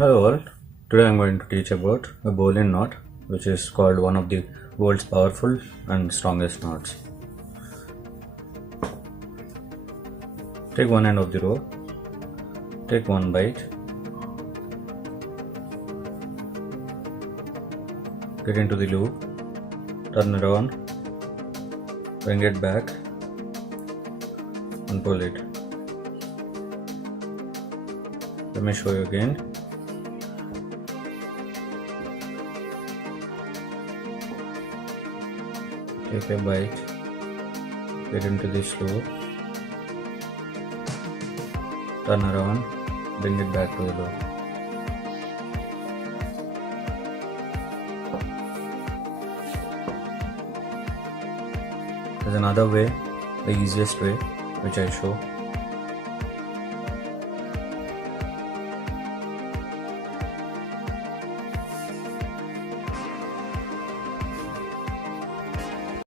Hello all, today I am going to teach about a bowline knot, which is called one of the world's powerful and strongest knots. Take one end of the rope, take one bite, get into the loop, turn it on, bring it back and pull it. Let me show you again. Take a bite, get into this loop, turn around, bring it back to the loop. There's another way, the easiest way, which I show.